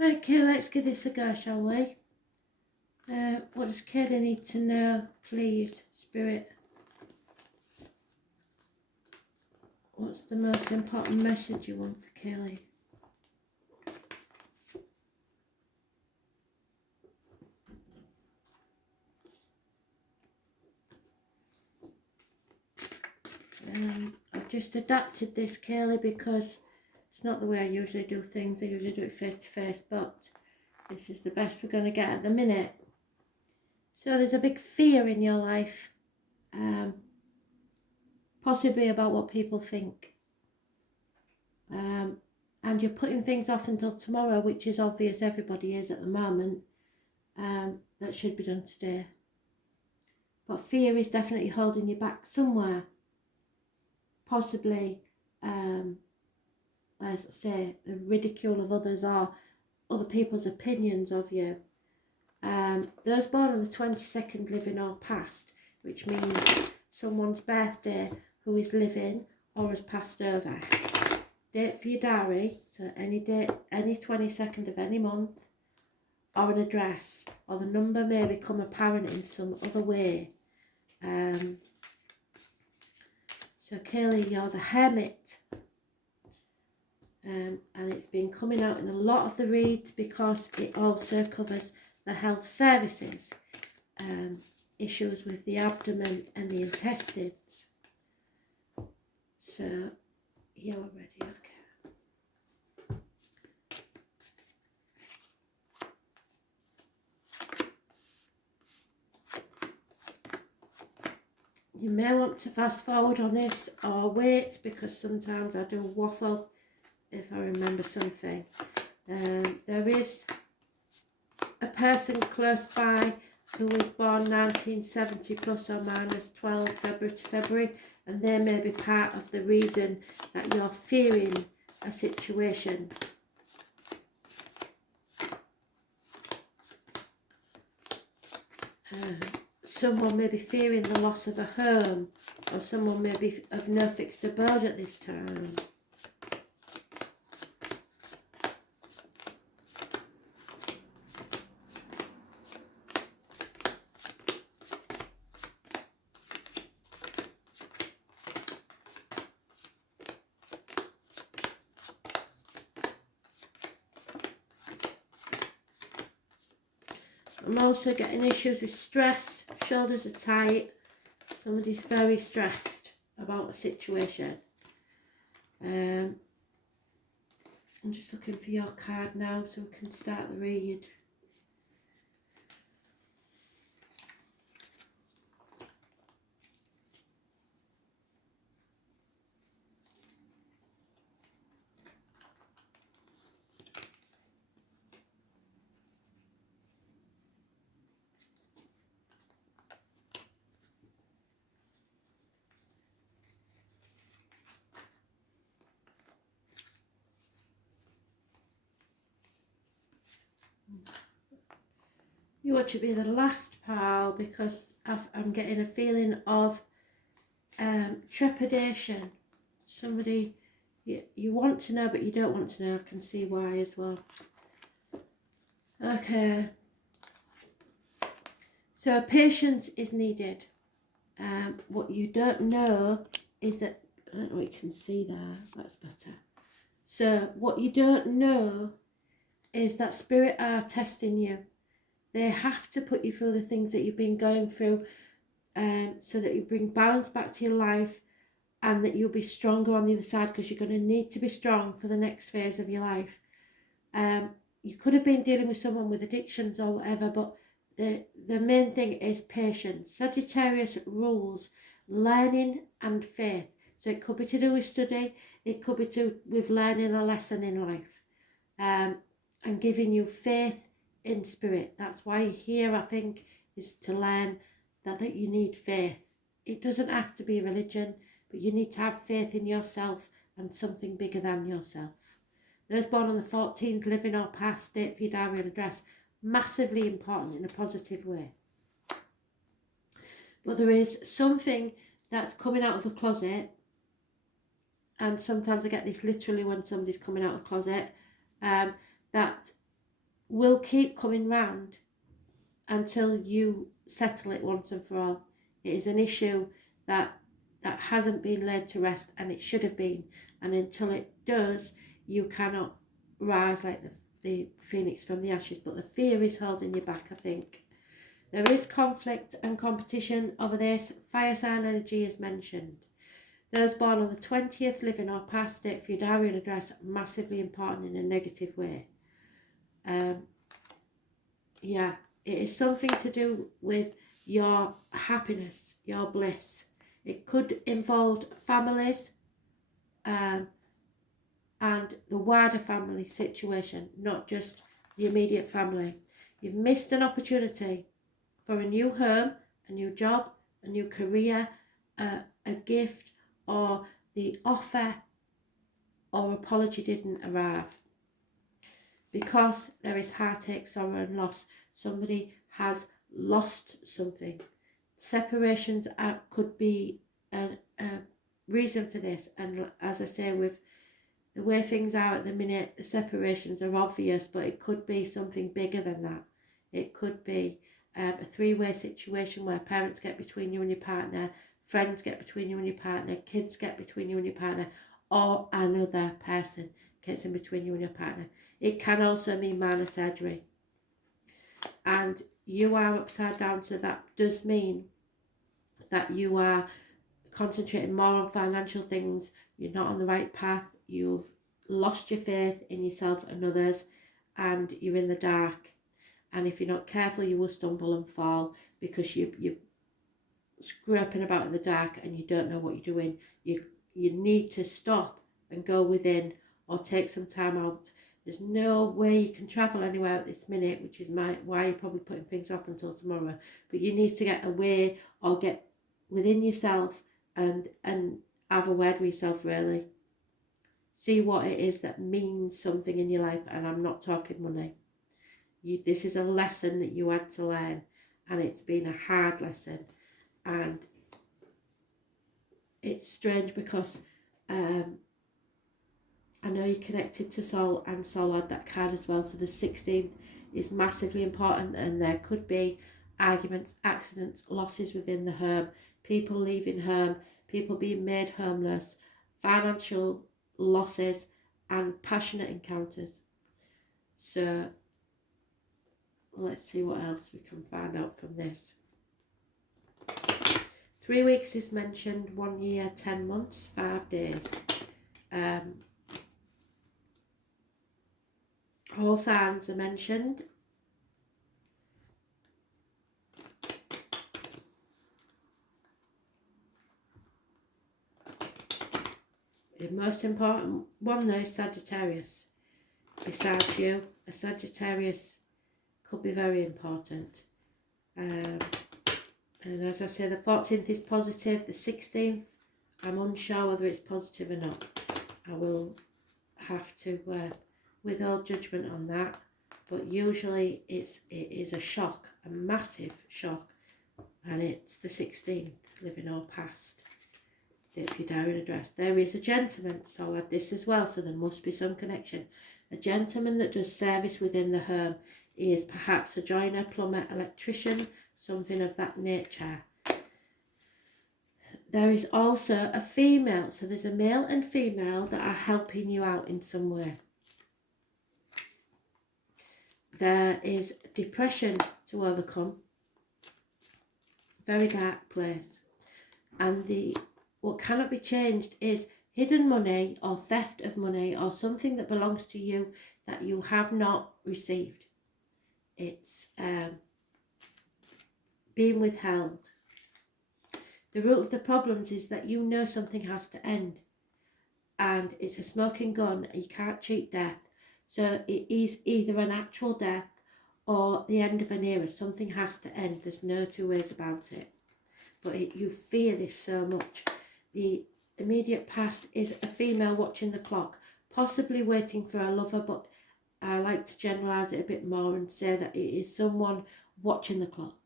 Okay, let's give this a go, shall we? What does Kaylee need to know, please, Spirit? What's the most important message you want for Kaylee? I've just adapted this, Kaylee, because it's not the way I usually do things. I usually do it face to face, but this is the best we're going to get at the minute. So there's a big fear in your life, possibly about what people think. And you're putting things off until tomorrow, which is obvious, everybody is at the moment, that should be done today. But fear is definitely holding you back somewhere. Possibly, as I say, the ridicule of others or other people's opinions of you. Those born on the 22nd living or past, which means someone's birthday who is living or has passed over. Date for your diary, so any date, any 22nd of any month, or an address, or the number may become apparent in some other way. So Kaylee, you're the Hermit, and it's been coming out in a lot of the reads because it also covers the health services, issues with the abdomen and the intestines. So you're ready, okay. You may want to fast forward on this or wait, because sometimes I do waffle if I remember something. There is a person close by who was born 1970 plus or minus 12 February to February, and they may be part of the reason that you're fearing a situation. Someone may be fearing the loss of a home, or someone may be of no fixed abode at this time. I'm also getting issues with stress. Shoulders are tight. Somebody's very stressed about a situation. I'm just looking for your card now so we can start the read. You want to be the last pile because I'm getting a feeling of trepidation. Somebody you want to know but you don't want to know. I can see why as well. Okay. So patience is needed. What you don't know is that, I don't know if you can see there, that's better. So what you don't know is that Spirit are testing you. They have to put you through the things that you've been going through, so that you bring balance back to your life and that you'll be stronger on the other side, because you're going to need to be strong for the next phase of your life. You could have been dealing with someone with addictions or whatever, but the main thing is patience. Sagittarius rules learning and faith. So it could be to do with study, it could be to with learning a lesson in life, and giving you faith in Spirit. That's why you're here, I think, is to learn that you need faith. It doesn't have to be religion, but you need to have faith in yourself and something bigger than yourself. Those born on the 14th, living or past, date for your diary and address, massively important in a positive way. But there is something that's coming out of the closet, and sometimes I get this literally when somebody's coming out of the closet, that will keep coming round until you settle it once and for all. It is an issue that hasn't been laid to rest, and it should have been. And until it does, you cannot rise like the phoenix from the ashes. But the fear is holding you back, I think. There is conflict and competition over this. Fire sign energy is mentioned. Those born on the 20th, living or past, date for your diary and address, massively important in a negative way. Yeah, it is something to do with your happiness, your bliss. It could involve families and the wider family situation, not just the immediate family. You've missed an opportunity for a new home, a new job, a new career, a gift, or the offer or apology didn't arrive. Because there is heartache, sorrow and loss. Somebody has lost something. Separations could be a reason for this. And as I say, with the way things are at the minute, the separations are obvious, but it could be something bigger than that. It could be a three-way situation where parents get between you and your partner, friends get between you and your partner, kids get between you and your partner, or another person gets in between you and your partner. It can also mean minor surgery. And you are upside down, so that does mean that you are concentrating more on financial things. You're not on the right path. You've lost your faith in yourself and others, and you're in the dark. And if you're not careful, you will stumble and fall because you're scraping about in the dark and you don't know what you're doing. You need to stop and go within, or take some time out. There's no way you can travel anywhere at this minute, which is why you're probably putting things off until tomorrow. But you need to get away or get within yourself and have a word with yourself, really. See what it is that means something in your life, and I'm not talking money. This is a lesson that you had to learn, and it's been a hard lesson. And it's strange because I know you're connected to Soul, and Soul had that card as well. So the 16th is massively important, and there could be arguments, accidents, losses within the home, people leaving home, people being made homeless, financial losses, and passionate encounters. So let's see what else we can find out from this. 3 weeks is mentioned, 1 year, 10 months, 5 days. All signs are mentioned. The most important one though is Sagittarius. Besides you, a Sagittarius could be very important. And as I say, the 14th is positive. The 16th, I'm unsure whether it's positive or not. I will have to withhold judgment on that. But usually it is a shock, a massive shock. And it's the 16th, living or past. If your diary and address. There is a gentleman, so I'll add this as well, so there must be some connection. A gentleman that does service within the home. He is perhaps a joiner, plumber, electrician, something of that nature. There is also a female, so there's a male and female that are helping you out in some way. There is depression to overcome. Very dark place. And what cannot be changed is hidden money or theft of money or something that belongs to you that you have not received. It's being withheld. The root of the problems is that you know something has to end. And it's a smoking gun. You can't cheat death. So it is either an actual death or the end of an era. Something has to end. There's no two ways about it. But you fear this so much. The immediate past is a female watching the clock, possibly waiting for a lover, but I like to generalise it a bit more and say that it is someone watching the clock.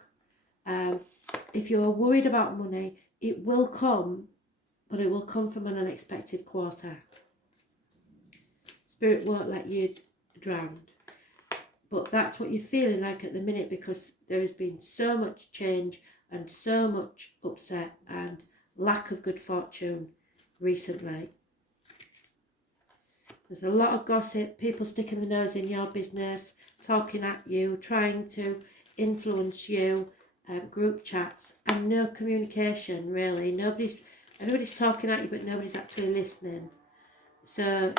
If you are worried about money, it will come, but it will come from an unexpected quarter. Spirit won't let you drown. But that's what you're feeling like at the minute, because there has been so much change and so much upset and lack of good fortune recently. There's a lot of gossip, people sticking their nose in your business, talking at you, trying to influence you, group chats, and no communication really. Everybody's talking at you, but nobody's actually listening. So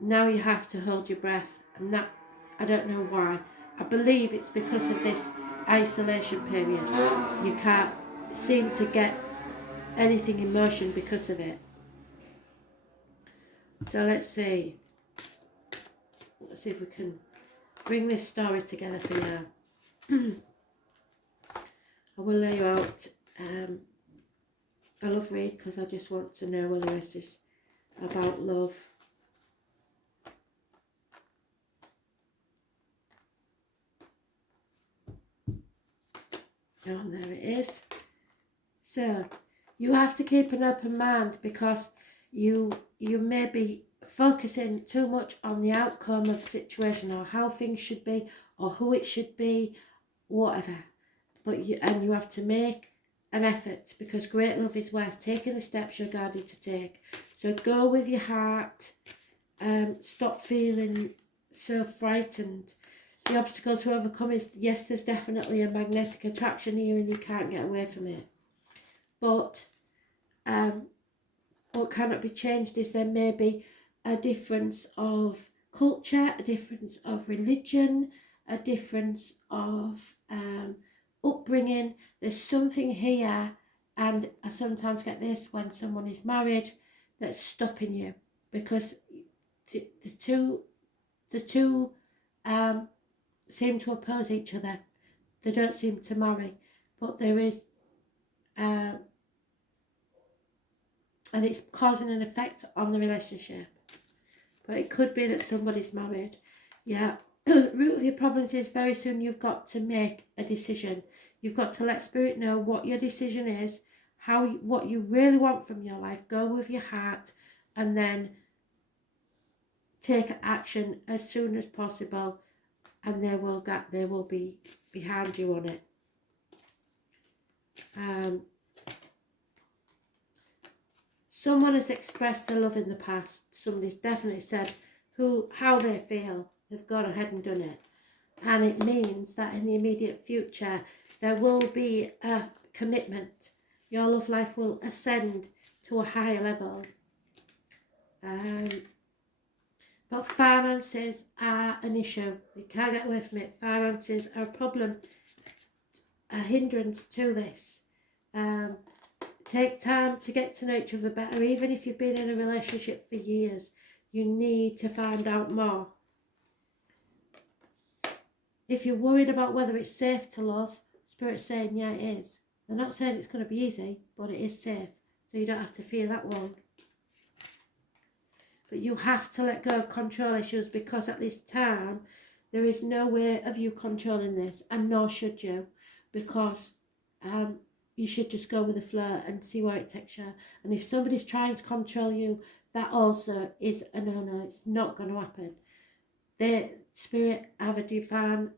now you have to hold your breath, and that, I don't know why. I believe it's because of this isolation period. You can't seem to get anything in motion because of it. So let's see. Let's see if we can bring this story together for you. I will lay you out a love read, because I just want to know whether this is about love. Oh, and there it is. So you have to keep an open mind, because you may be focusing too much on the outcome of a situation, or how things should be, or who it should be, whatever. But you have to make an effort, because great love is worth taking the steps you're guided to take. So go with your heart. Stop feeling so frightened. The obstacles to overcome is, yes, there's definitely a magnetic attraction here and you can't get away from it. But what cannot be changed is there may be a difference of culture, a difference of religion, a difference of upbringing. There's something here, and I sometimes get this when someone is married, that's stopping you, because the two seem to oppose each other. They don't seem to marry, but there is and it's causing an effect on the relationship. But it could be that somebody's married. Yeah. Root of your problems is, very soon you've got to make a decision. You've got to let spirit know what your decision is, what you really want from your life. Go with your heart, and then take action as soon as possible, and they will be behind you on it. Someone has expressed their love in the past. Somebody's definitely said how they feel. They've gone ahead and done it. And it means that in the immediate future, there will be a commitment. Your love life will ascend to a higher level. But finances are an issue. You can't get away from it. Finances are a problem, a hindrance to this. Take time to get to know each other better. Even if you've been in a relationship for years, you need to find out more. If you're worried about whether it's safe to love, Spirit's saying, yeah, it is. They're not saying it's going to be easy, but it is safe. So you don't have to fear that one. But you have to let go of control issues, because at this time, there is no way of you controlling this, and nor should you, because you should just go with the flow and see where it takes you. And if somebody's trying to control you, that also is a no-no. It's not going to happen. The Spirit have a divine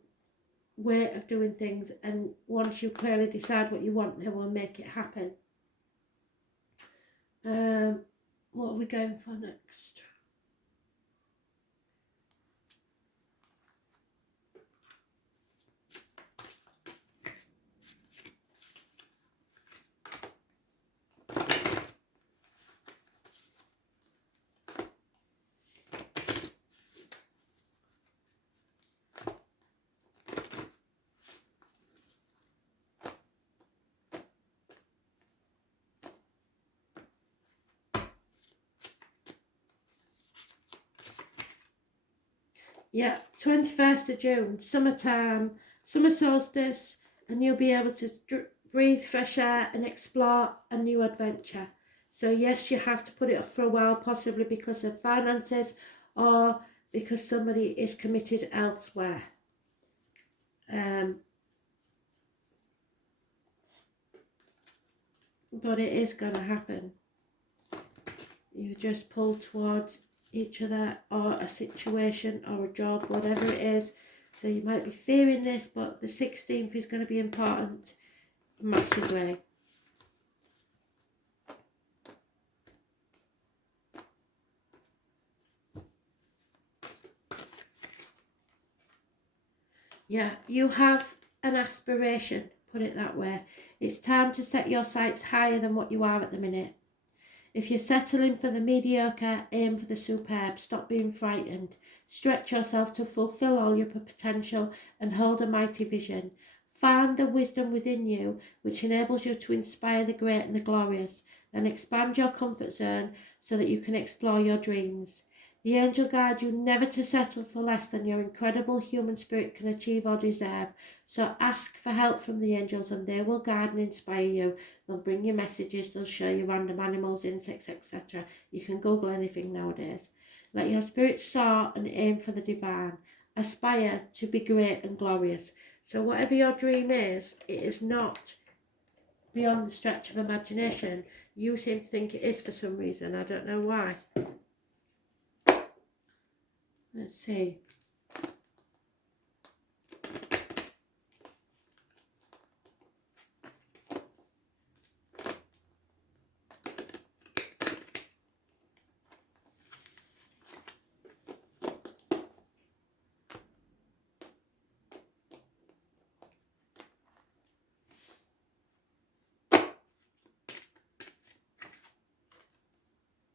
way of doing things, and once you clearly decide what you want, they will make it happen. What are we going for next? Yeah, 21st of June, summertime, summer solstice, and you'll be able to breathe fresh air and explore a new adventure. So yes, you have to put it off for a while, possibly because of finances or because somebody is committed elsewhere. But it is going to happen. You just pull towards each other, or a situation or a job, whatever it is, So you might be fearing this, but the 16th is going to be important massively. Yeah, you have an aspiration, put it that way. It's time to set your sights higher than what you are at the minute. If you're settling for the mediocre, aim for the superb. Stop being frightened. Stretch yourself to fulfill all your potential and hold a mighty vision. Find the wisdom within you which enables you to inspire the great and the glorious. Then expand your comfort zone so that you can explore your dreams. The angel guides you never to settle for less than your incredible human spirit can achieve or deserve. So ask for help from the angels and they will guide and inspire you. They'll bring you messages, they'll show you random animals, insects, etc. You can Google anything nowadays. Let your spirit soar and aim for the divine. Aspire to be great and glorious. So whatever your dream is, it is not beyond the stretch of imagination. You seem to think it is for some reason. I don't know why. Let's see.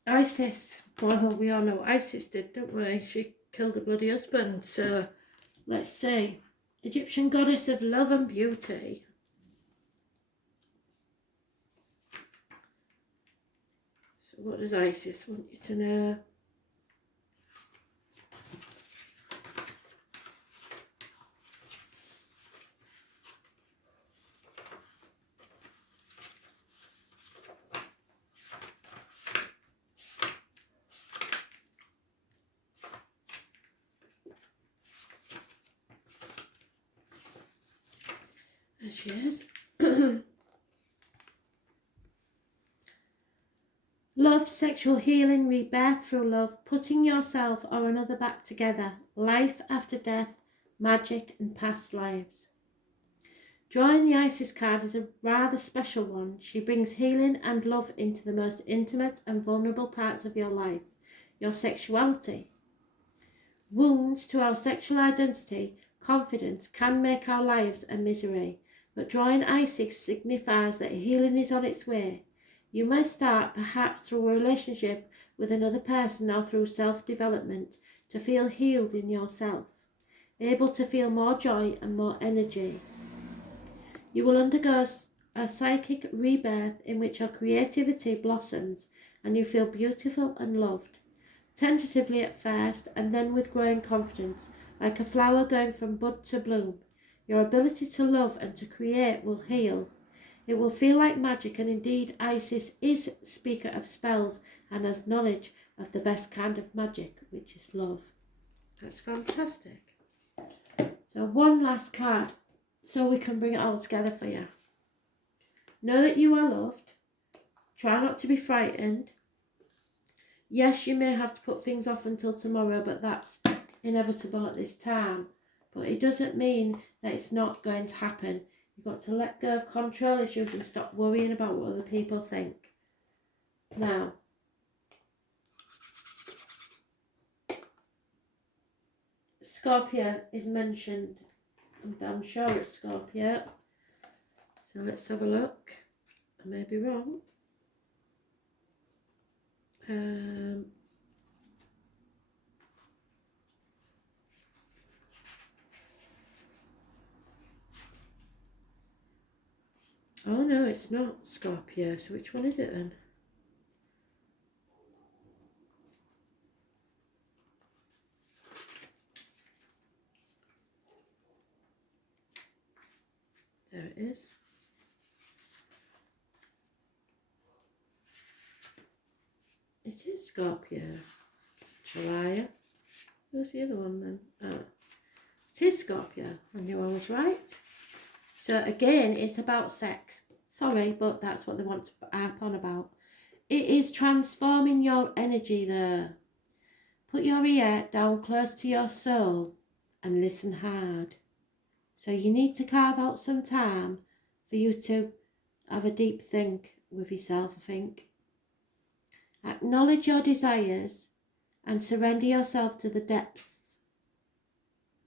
Isis. Well, we all know Isis did, don't we? She killed her bloody husband. So, let's see. Egyptian goddess of love and beauty. So what does Isis want you to know? There she is. Love, sexual healing, rebirth through love, putting yourself or another back together, life after death, magic and past lives. Drawing the Isis card is a rather special one. She brings healing and love into the most intimate and vulnerable parts of your life, your sexuality. Wounds to our sexual identity, confidence can make our lives a misery, but drawing Isis signifies that healing is on its way. You may start perhaps through a relationship with another person or through self-development to feel healed in yourself, able to feel more joy and more energy. You will undergo a psychic rebirth in which your creativity blossoms and you feel beautiful and loved. Tentatively at first and then with growing confidence, like a flower going from bud to bloom. Your ability to love and to create will heal. It will feel like magic, and indeed Isis is speaker of spells and has knowledge of the best kind of magic, which is love. That's fantastic. So one last card, so we can bring it all together for you. Know that you are loved. Try not to be frightened. Yes, you may have to put things off until tomorrow, but that's inevitable at this time. But it doesn't mean that it's not going to happen. You've got to let go of control issues and stop worrying about what other people think. Now, Scorpio is mentioned. I'm damn sure it's Scorpio. So let's have a look. I may be wrong. Oh no, it's not Scorpio. So which one is it then? There it is. It is Scorpio. Such a liar. Who's the other one then? Oh, it is Scorpio. I knew I was right. So again, it's about sex. Sorry, but that's what they want to harp on about. It is transforming your energy there. Put your ear down close to your soul and listen hard. So you need to carve out some time for you to have a deep think with yourself, I think. Acknowledge your desires and surrender yourself to the depths.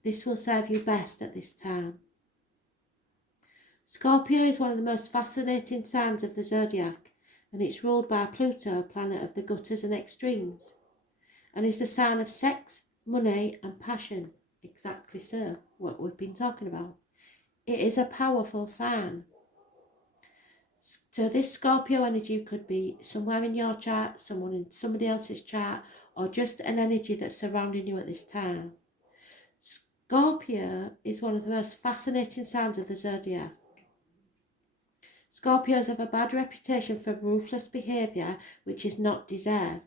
This will serve you best at this time. Scorpio is one of the most fascinating signs of the zodiac, and it's ruled by Pluto, planet of the gutters and extremes, and is the sign of sex, money and passion. Exactly so, what we've been talking about. It is a powerful sign. So this Scorpio energy could be somewhere in your chart, someone in somebody else's chart, or just an energy that's surrounding you at this time. Scorpio is one of the most fascinating signs of the zodiac. Scorpios have a bad reputation for ruthless behaviour which is not deserved.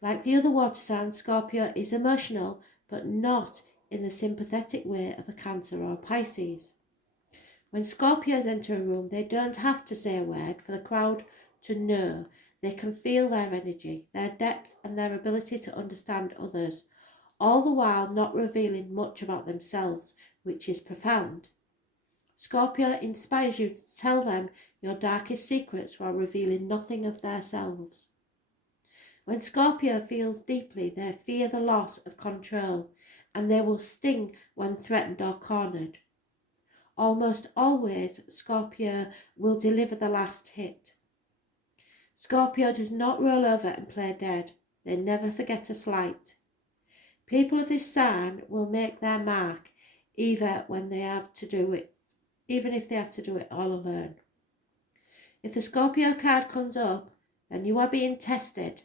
Like the other water signs, Scorpio is emotional, but not in the sympathetic way of a Cancer or a Pisces. When Scorpios enter a room, they don't have to say a word for the crowd to know. They can feel their energy, their depth and their ability to understand others, all the while not revealing much about themselves, which is profound. Scorpio inspires you to tell them your darkest secrets while revealing nothing of themselves. When Scorpio feels deeply, they fear the loss of control, and they will sting when threatened or cornered. Almost always, Scorpio will deliver the last hit. Scorpio does not roll over and play dead. They never forget a slight. People of this sign will make their mark even if they have to do it all alone. If the Scorpio card comes up, then you are being tested.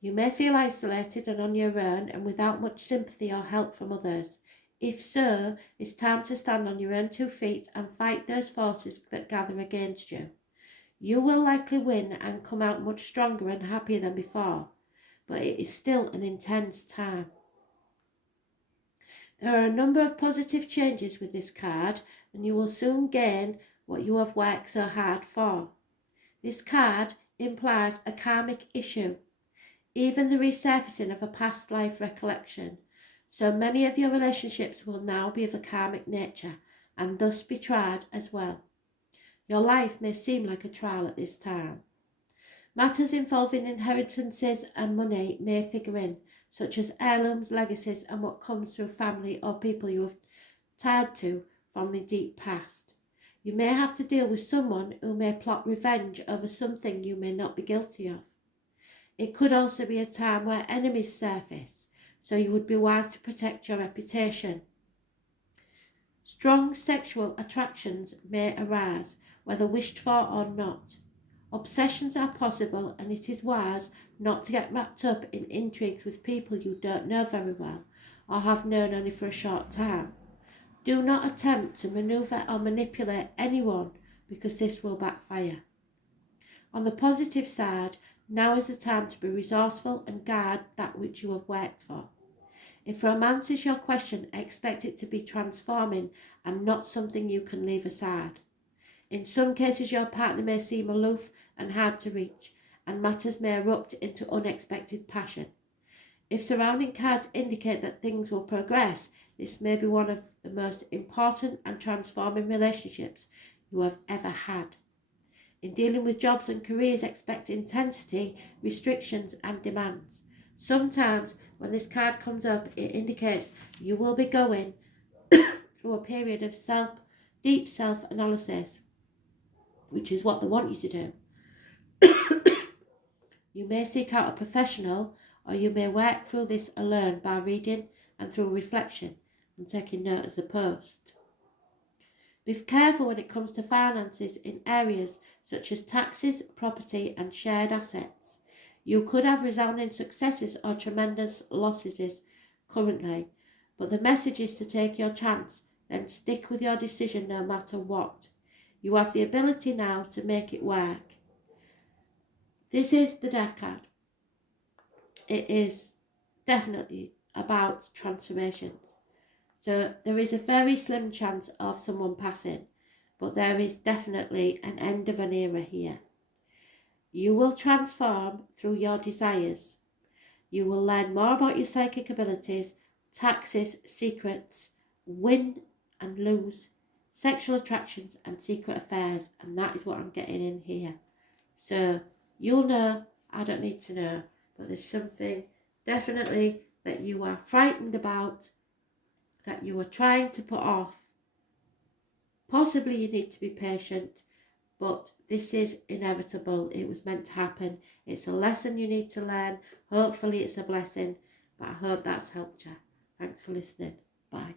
You may feel isolated and on your own and without much sympathy or help from others. If so, it's time to stand on your own 2 feet and fight those forces that gather against you. You will likely win and come out much stronger and happier than before, but it is still an intense time. There are a number of positive changes with this card, and you will soon gain what you have worked so hard for. This card implies a karmic issue, even the resurfacing of a past life recollection. So many of your relationships will now be of a karmic nature and thus be tried as well. Your life may seem like a trial at this time. Matters involving inheritances and money may figure in, such as heirlooms, legacies, and what comes through family or people you have tied to from the deep past. You may have to deal with someone who may plot revenge over something you may not be guilty of. It could also be a time where enemies surface, so you would be wise to protect your reputation. Strong sexual attractions may arise, whether wished for or not. Obsessions are possible, and it is wise not to get wrapped up in intrigues with people you don't know very well or have known only for a short time. Do not attempt to maneuver or manipulate anyone because this will backfire. On the positive side, now is the time to be resourceful and guard that which you have worked for. If romance is your question, expect it to be transforming and not something you can leave aside. In some cases, your partner may seem aloof and hard to reach, and matters may erupt into unexpected passion. If surrounding cards indicate that things will progress, this may be one of the most important and transforming relationships you have ever had. In dealing with jobs and careers, expect intensity, restrictions and demands. Sometimes when this card comes up, it indicates you will be going through a period of deep self-analysis, which is what they want you to do. You may seek out a professional, or you may work through this alone by reading and through reflection and taking note as a post. Be careful when it comes to finances in areas such as taxes, property and shared assets. You could have resounding successes or tremendous losses currently, but the message is to take your chance, then stick with your decision no matter what. You have the ability now to make it work. This is the Death card. It is definitely about transformations. So there is a very slim chance of someone passing, but there is definitely an end of an era here. You will transform through your desires. You will learn more about your psychic abilities taxes, secrets, win and lose, sexual attractions and secret affairs, and that is what I'm getting in here. So you'll know, I don't need to know, but there's something definitely that you are frightened about, that you are trying to put off. Possibly you need to be patient, but this is inevitable. It was meant to happen. It's a lesson you need to learn. Hopefully it's a blessing, but I hope that's helped you. Thanks for listening. Bye.